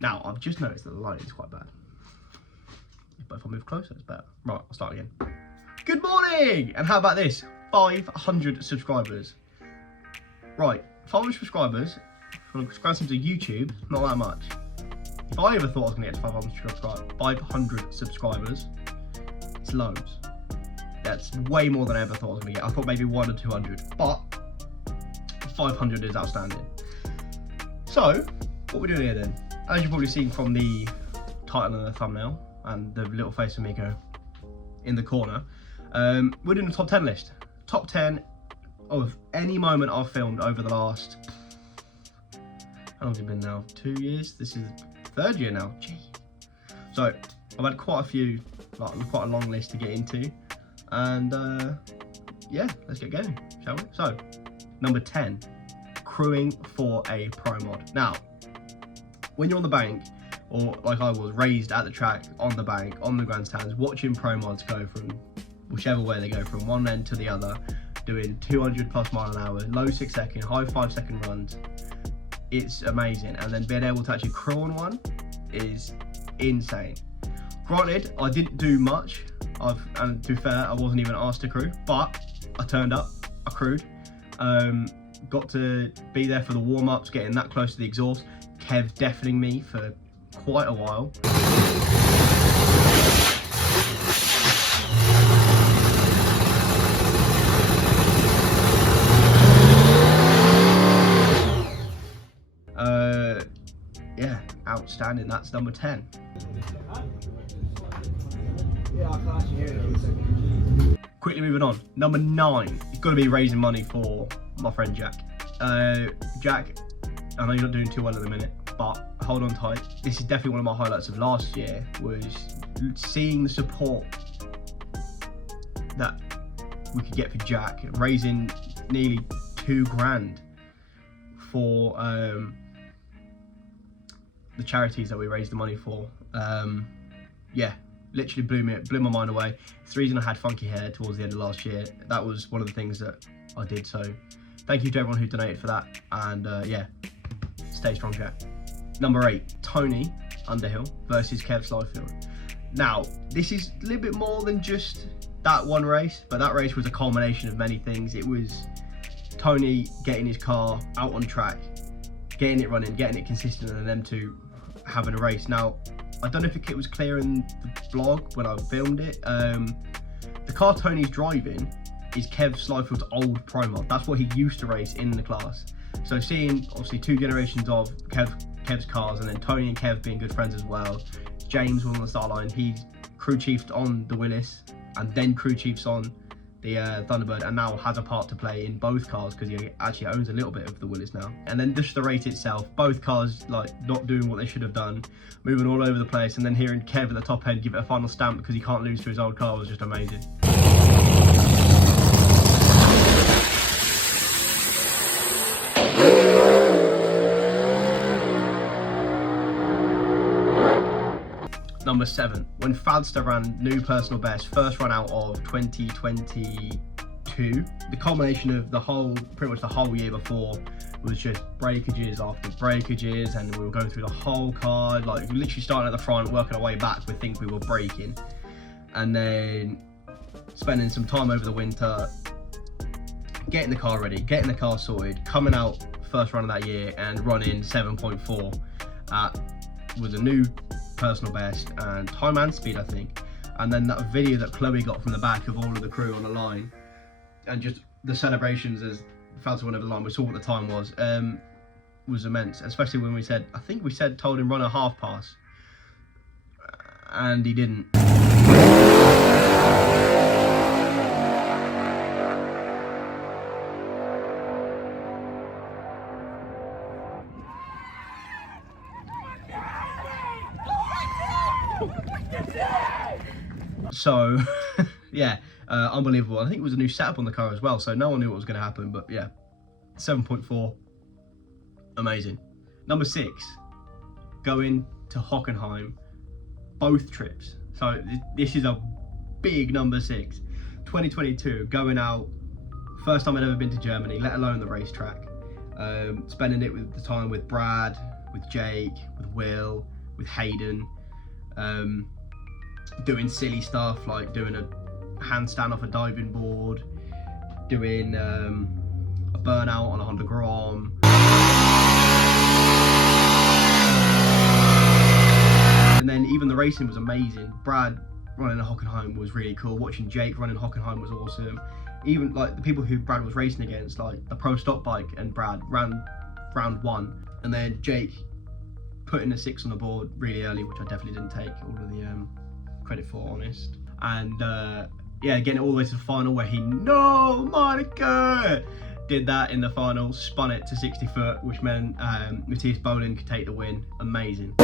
Now, I've just noticed that the lighting is quite bad. But if I move closer, it's better. Right, I'll start again. Good morning! And how about this? 500 subscribers. Right, 500 subscribers. From subscribing to YouTube, not that much. If I ever thought I was going to get to 500 subscribers, it's loads. That's way more than I ever thought I was going to get. I thought maybe 100 or 200, but 500 is outstanding. So, what we're doing here then, as you've probably seen from the title and the thumbnail, and the little face of Miko in the corner, we're doing a top 10 list. Top 10 of any moment I've filmed over the last, how long has it been now? 2 years? This is third year now. Gee. So I've had quite a few, like quite a long list to get into, and yeah, let's get going, shall we? So number 10, crewing for a pro mod. Now, when you're on the bank, or like I was, raised at the track, on the bank, on the grandstands, watching pro mods go from whichever way they go, from one end to the other, doing 200 plus mile an hour, low 6 second, high 5 second runs, it's amazing. And then being able to actually crew on one is insane. Granted, I didn't do much, and to be fair, I wasn't even asked to crew, but I turned up, I crewed, got to be there for the warm-ups, getting that close to the exhaust, Kev deafening me for quite a while. Yeah, outstanding. That's number 10. Quickly moving on. Number 9. It's got to be raising money for my friend Jack. Jack, I know you're not doing too well at the minute, but hold on tight. This is definitely one of my highlights of last year, was seeing the support that we could get for Jack, raising nearly $2,000 for the charities that we raised the money for. Yeah, literally blew my mind away. It's the reason I had funky hair towards the end of last year. That was one of the things that I did, so thank you to everyone who donated for that, and yeah, stay strong, Jack. Number 8, Tony Underhill versus Kev Slyfield. Now, this is a little bit more than just that one race, but that race was a culmination of many things. It was Tony getting his car out on track, getting it running, getting it consistent, and them two having a race. Now, I don't know if it was clear in the blog when I filmed it. The car Tony's driving is Kev Slyfield's old pro mod. That's what he used to race in the class. So seeing obviously 2 generations of Kev's cars, and then Tony and Kev being good friends as well. James was on the start line. He crew chiefed on the Willis, and then crew chiefs on the Thunderbird, and now has a part to play in both cars because he actually owns a little bit of the Willis now. And then just the race itself, both cars like not doing what they should have done, moving all over the place, and then hearing Kev at the top end give it a final stamp because he can't lose to his old car was just amazing. Number 7, when Fadster ran new personal best, first run out of 2022. The culmination of pretty much the whole year before was just breakages after breakages, and we were going through the whole car, like literally starting at the front, working our way back with things we were breaking, and then spending some time over the winter getting the car ready, getting the car sorted, coming out first run of that year and running 7.4 was a new personal best and time and speed, I think. And then that video that Chloe got from the back of all of the crew on the line, and just the celebrations as Fadster went over the line, we saw what the time was immense, especially when I think we told him run a half pass, and he didn't. So yeah, unbelievable. I think it was a new setup on the car as well, so no one knew what was going to happen, but yeah, 7.4, amazing. Number 6, going to Hockenheim, both trips. So this is a big number 6. 2022, going out, first time I'd ever been to Germany, let alone the racetrack. spending it with the time with Brad, with Jake, with Will, with Hayden, doing silly stuff like doing a handstand off a diving board, doing a burnout on a Honda Grom. And then even the racing was amazing. Brad running a Hockenheim was really cool. Watching Jake running Hockenheim was awesome. Even like the people who Brad was racing against, like the Pro Stock Bike and Brad ran round 1, and then Jake putting a 6 on the board really early, which I definitely didn't take all of the credit for, honest. And yeah, getting it all the way to the final where he Monica did that in the final, spun it to 60 foot, which meant Matthias Bolin could take the win. Amazing.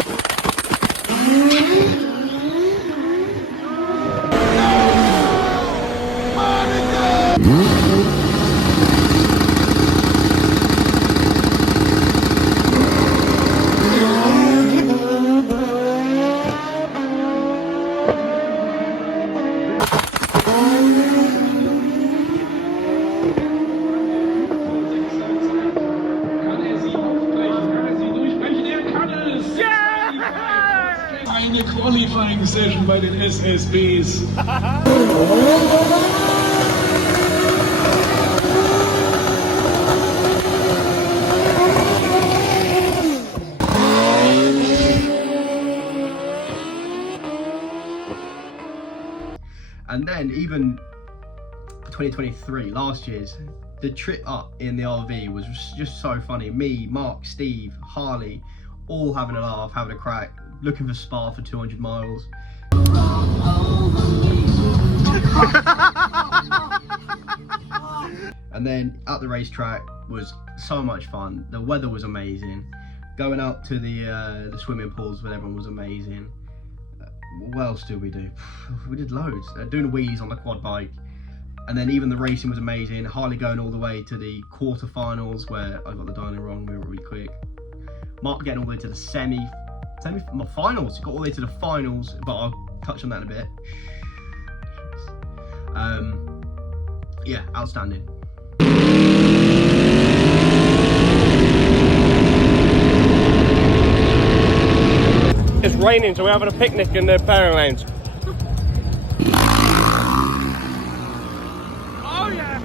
Eine Qualifying Session bei den SSBs. And then even 2023, last year's, the trip up in the RV was just so funny. Me, Mark, Steve, Harley, all having a laugh, having a crack, looking for Spa for 200 miles. And then at the racetrack was so much fun. The weather was amazing. Going out to the swimming pools with everyone was amazing. What else did we do? We did loads. Doing wheelies on the quad bike. And then even the racing was amazing. Harley going all the way to the quarterfinals where I got the dyno wrong, we were really quick. Mark getting all the way to the finals. Got all the way to the finals, but I'll touch on that in a bit. Yeah, outstanding. It's raining, so we're having a picnic in the pairing lanes. Oh yeah!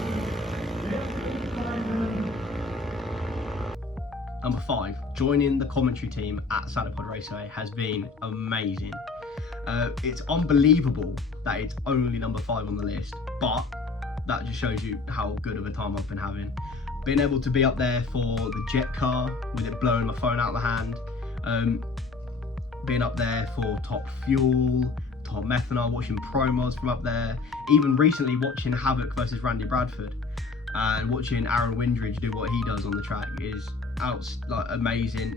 Number 5, joining the commentary team at Sanipod Raceway has been amazing. It's unbelievable that it's only number 5 on the list, but that just shows you how good of a time I've been having. Being able to be up there for the jet car with it blowing my phone out of the hand. Being up there for Top Fuel, Top Methanol, watching promos from up there. Even recently watching Havoc versus Randy Bradford and watching Aaron Windridge do what he does on the track is amazing.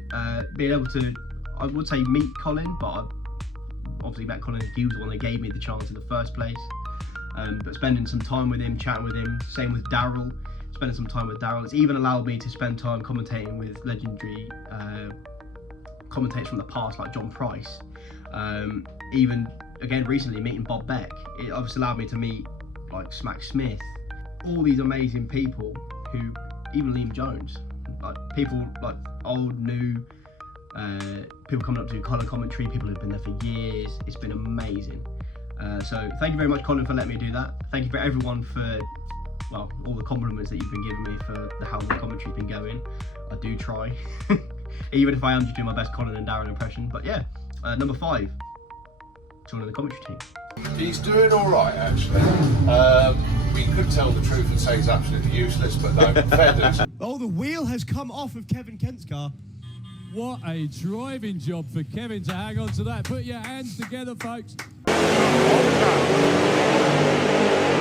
Being able to, I would say, meet Colin, but I obviously met Colin. He was the one that gave me the chance in the first place. But spending some time with him, chatting with him, same with Daryl, spending some time with Daryl. It's even allowed me to spend time commentating with legendary commentators from the past like John Price. Even again recently meeting Bob Beck, it obviously allowed me to meet like Smack Smith, all these amazing people who, even Liam Jones, like people like old, new, people coming up to colour commentary, people who've been there for years. It's been amazing. So thank you very much, Colin, for letting me do that. Thank you for everyone for, well, all the compliments that you've been giving me for how the commentary's been going. I do try. Even if I am just doing my best Colin and Darren impression. But yeah, number 5, joining the commentary team. He's doing all right, actually. We could tell the truth and say he's absolutely useless, but no, fair dues. Oh, the wheel has come off of Kevin Kent's car. What a driving job for Kevin to hang on to that. Put your hands together, folks.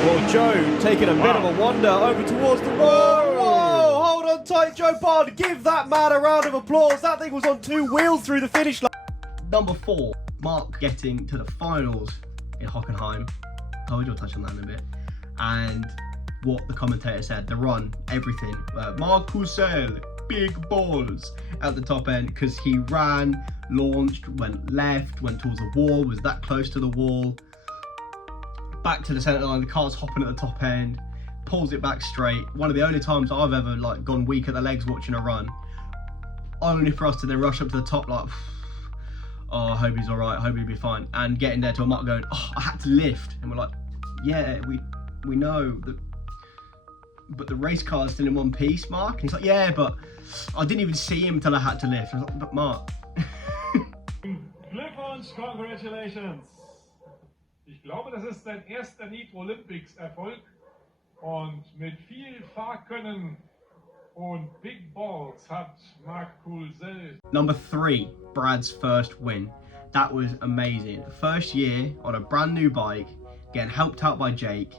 Well, Joe taking a bit of a wander over towards the wall. Whoa, hold on tight, Joe Bond. Give that man a round of applause. That thing was on 2 wheels through the finish line. Number 4, Mark getting to the finals in Hockenheim. Told you I'll touch on that in a bit. And what the commentator said, the run, everything. Mark Purcell, big balls at the top end, because he ran, launched, went left, went towards the wall, was that close to the wall, back to the centre line, the car's hopping at the top end, pulls it back straight. One of the only times I've ever like gone weak at the legs watching a run, only for us to then rush up to the top like, oh, I hope he's all right, I hope he'll be fine, and getting there to a mark going, oh, I had to lift, and we're like, yeah, we know that, but the race car is still in one piece, Mark. And he's like, yeah, but I didn't even see him until I had to lift. I was like, but Mark. Glückwunsch, congratulations. Ich glaube, das ist sein erster Nitro Olympics Erfolg und mit viel Fahrkönnen und Big Balls hat Mark Coulzel. Number 3, Brad's first win. That was amazing. First year on a brand new bike, getting helped out by Jake.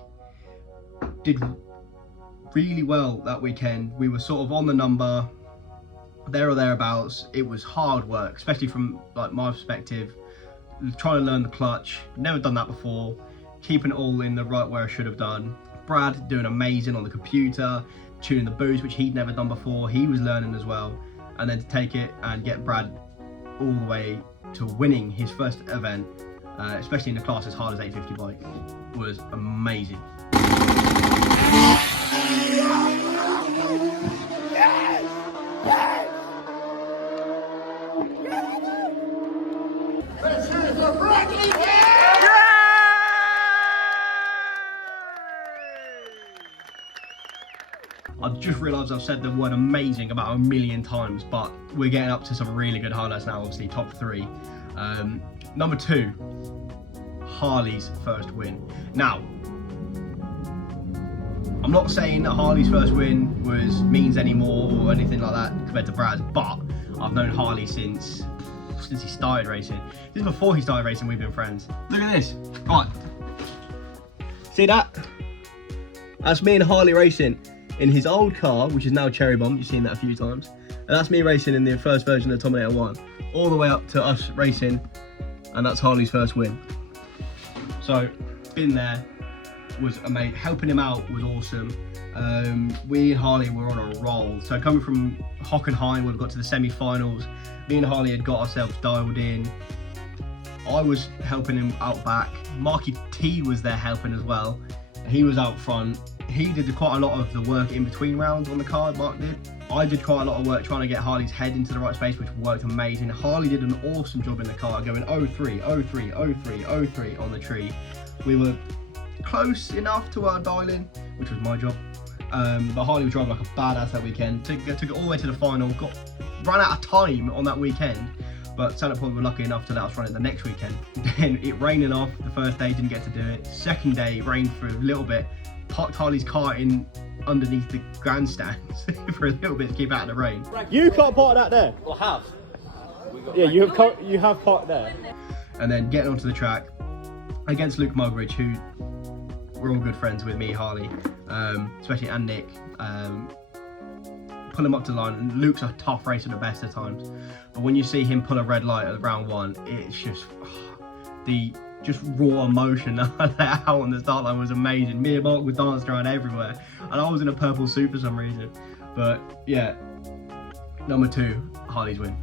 Did really well that weekend. We were sort of on the number, there or thereabouts. It was hard work, especially from like my perspective, trying to learn the clutch. Never done that before. Keeping it all in the right way I should have done. Brad doing amazing on the computer, tuning the boost, which he'd never done before. He was learning as well. And then to take it and get Brad all the way to winning his first event, especially in a class as hard as 850 bike, was amazing. I've just realised I've said the word amazing about 1,000,000 times, but we're getting up to some really good highlights now, obviously top 3. Number 2, Harley's first win. Now, I'm not saying that Harley's first win means any more or anything like that compared to Brad's, but I've known Harley since he started racing. This is before he started racing, we've been friends. Look at this. Right. See that? That's me and Harley racing in his old car, which is now Cherry Bomb. You've seen that a few times. And that's me racing in the first version of the Dominator 1. All the way up to us racing, and that's Harley's first win. So, been there, was amazing. Helping him out was awesome. We and Harley were on a roll. So coming from Hockenheim, we've got to the semi-finals. Me and Harley had got ourselves dialed in. I was helping him out back. Marky T was there helping as well. He was out front. He did quite a lot of the work in between rounds on the car, Mark did. I did quite a lot of work trying to get Harley's head into the right space, which worked amazing. Harley did an awesome job in the car, going 03, 03, 03, 03 on the tree. We were close enough to our dialing, which was my job. But Harley was driving like a badass that weekend. Took it all the way to the final, ran out of time on that weekend. But Santa Point were lucky enough to let us run it the next weekend. Then it raining off the first day, didn't get to do it. Second day, it rained for a little bit. Parked Harley's car in underneath the grandstands for a little bit to keep out of the rain. You can't park that there. Or have. Yeah, you have parked there. And then getting onto the track against Luke Mugridge, who we're all good friends with, me, Harley, especially, and Nick. Pull him up to the line, and Luke's a tough racer at the best of times. But when you see him pull a red light at round 1, it's just the raw emotion that I let out on the start line was amazing. Me and Mark were dancing around everywhere, and I was in a purple suit for some reason. But yeah, number 2, Harley's win.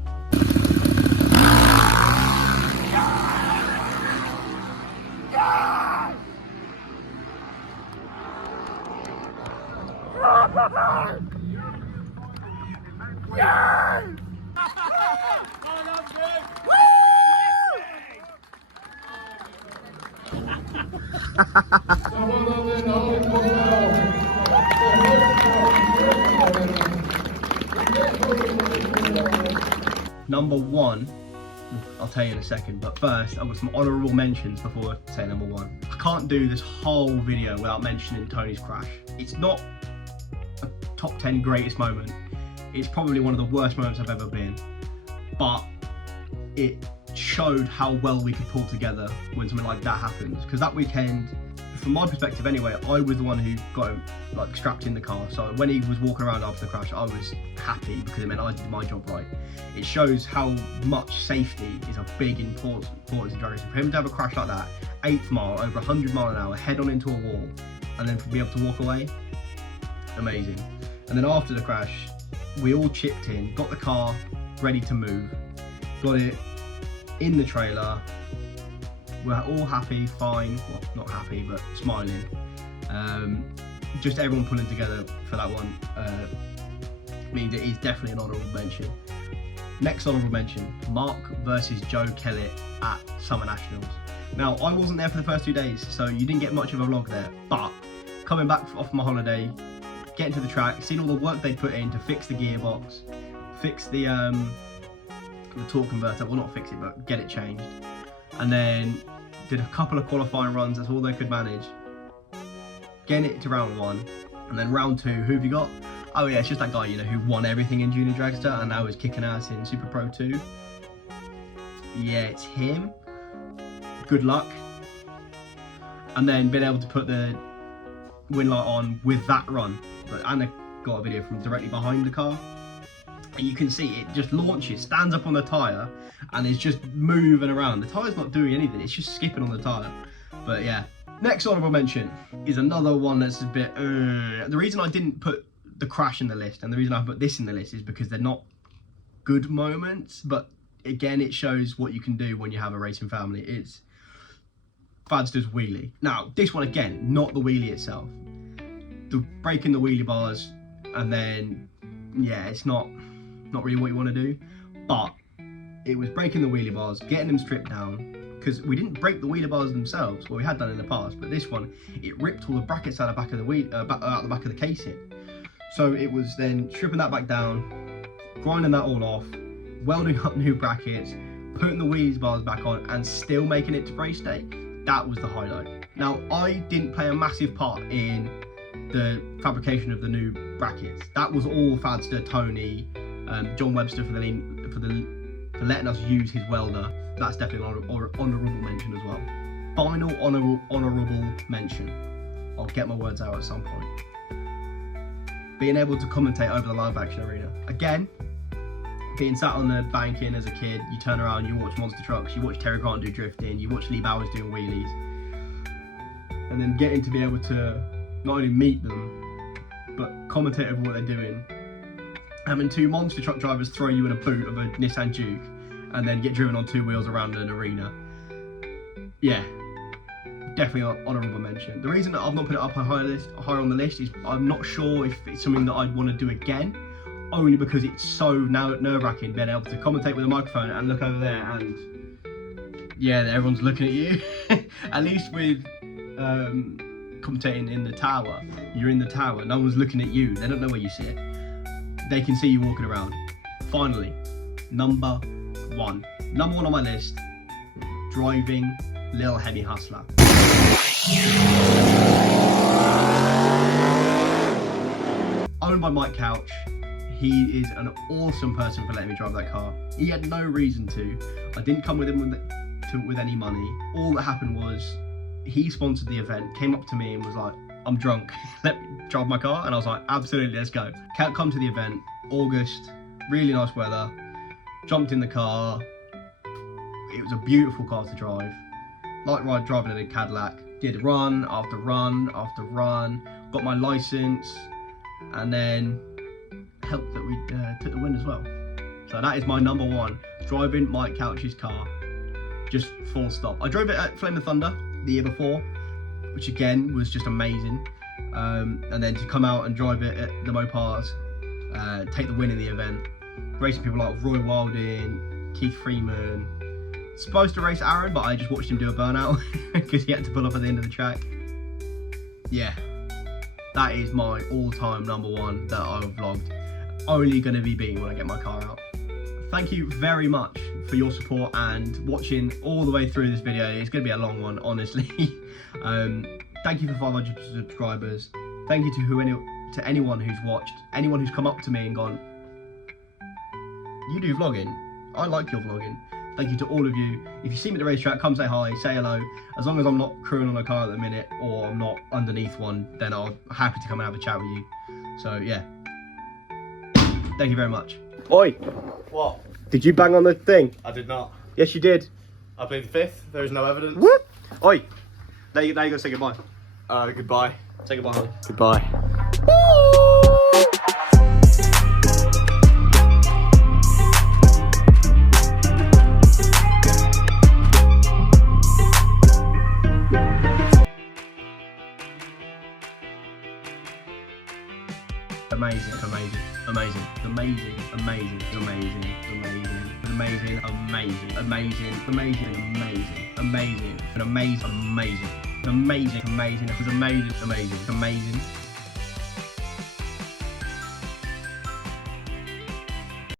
Number 1, I'll tell you in a second, but first I've got some honourable mentions before I say number 1. I can't do this whole video without mentioning Tony's crash. It's not a top 10 greatest moment. It's probably one of the worst moments I've ever been, but it showed how well we could pull together when something like that happens. Because that weekend, from my perspective anyway, I was the one who got him like strapped in the car. So when he was walking around after the crash, I was happy because it meant I did my job right. It shows how much safety is a big importance in drag racing. For him to have a crash like that, 8th mile, over 100 miles an hour, head on into a wall, and then be able to walk away, amazing. And then after the crash, we all chipped in, got the car ready to move, got it in the trailer. We're all happy, fine, well, not happy, but smiling. just everyone pulling together for that one means it is definitely an honourable mention. Next honourable mention, Mark versus Joe Kellett at Summer Nationals. Now, I wasn't there for the first 2 days, so you didn't get much of a vlog there, but coming back off my holiday, getting to the track, seeing all the work they put in to fix the gearbox, fix the torque converter, well not fix it, but get it changed, and then did a couple of qualifying runs, that's all they could manage. Getting it to round 1, and then round 2, who have you got? Oh yeah, it's just that guy, you know, who won everything in Junior Dragster and now is kicking ass in Super Pro 2. Yeah, it's him. Good luck. And then being able to put the win light on with that run. And I got a video from directly behind the car. And you can see it just launches, stands up on the tyre, and is just moving around. The tyre's not doing anything, it's just skipping on the tyre. But yeah. Next honourable mention is another one that's a bit... The reason I didn't put the crash in the list and the reason I put this in the list is because they're not good moments, but again it shows what you can do when you have a racing family. It's Fadster's wheelie. Now this one again, not the wheelie itself, the breaking the wheelie bars, and then yeah, it's not really what you want to do, but it was breaking the wheelie bars, getting them stripped down, because we didn't break the wheelie bars themselves, well we had done in the past, but this one it ripped all the brackets out the back of the wheel, out the back of the casing. So it was then stripping that back down, grinding that all off, welding up new brackets, putting the wheelie bars back on, and still making it to race day. That was the highlight. Now, I didn't play a massive part in the fabrication of the new brackets. That was all Fadster, Tony, John Webster for letting us use his welder. That's definitely an honourable mention as well. Final honourable mention. I'll get my words out at some point. Being able to commentate over the live action arena. Again, being sat on the banking as a kid, you turn around, you watch Monster Trucks, you watch Terry Grant do drifting, you watch Lee Bowers doing wheelies, and then getting to be able to not only meet them, but commentate over what they're doing. Having 2 monster truck drivers throw you in a boot of a Nissan Juke, and then get driven on 2 wheels around an arena. Yeah. Definitely honourable mention. The reason that I've not put it up higher on the list is I'm not sure if it's something that I'd want to do again, only because it's so now nerve-wracking being able to commentate with a microphone and look over there and yeah, everyone's looking at you. At least with commentating in the tower, you're in the tower, no one's looking at you, they don't know where you sit, they can see you walking around. Finally, number one on my list, driving Lil Heavy Hustler. Owned by Mike Couch. He is an awesome person for letting me drive that car. He had no reason to. I didn't come with him with any money. All that happened was he sponsored the event, came up to me and was like, I'm drunk, let me drive my car. And I was like, absolutely, let's go. Come to the event, August, really nice weather. Jumped in the car. It was a beautiful car to drive. Like driving in a Cadillac. Did run after run after run. Got my license, and then helped that we took the win as well. So that is my number one, driving Mike Couch's car. Just full stop. I drove it at Flame of Thunder the year before, which again was just amazing. And then to come out and drive it at the Mopars, take the win in the event, racing people like Roy Wilding, Keith Freeman. Supposed to race Aaron, but I just watched him do a burnout because he had to pull up at the end of the track. Yeah, that is my all-time number one that I've vlogged. Only going to be beaten when I get my car out. Thank you very much for your support and watching all the way through this video. It's going to be a long one, honestly. Thank you for 500 subscribers. Thank you to anyone who's watched, anyone who's come up to me and gone, you do vlogging? I like your vlogging. Thank you to all of you. If you see me at the racetrack, come say hi, say hello. As long as I'm not crewing on a car at the minute or I'm not underneath one, then I'm happy to come and have a chat with you. So yeah, thank you very much. Oi! What? Did you bang on the thing? I did not. Yes, you did. I played 5th. There is no evidence. What? Oi! There you go. Say goodbye. Goodbye. Say goodbye, Holly. Goodbye. amazing. It was amazing. Amazing. It was amazing. It was amazing. It was amazing. Amazing. Amazing. Amazing. Amazing. Amazing. Amazing. Amazing. Amazing. Amazing. It was amazing. Amazing. Amazing.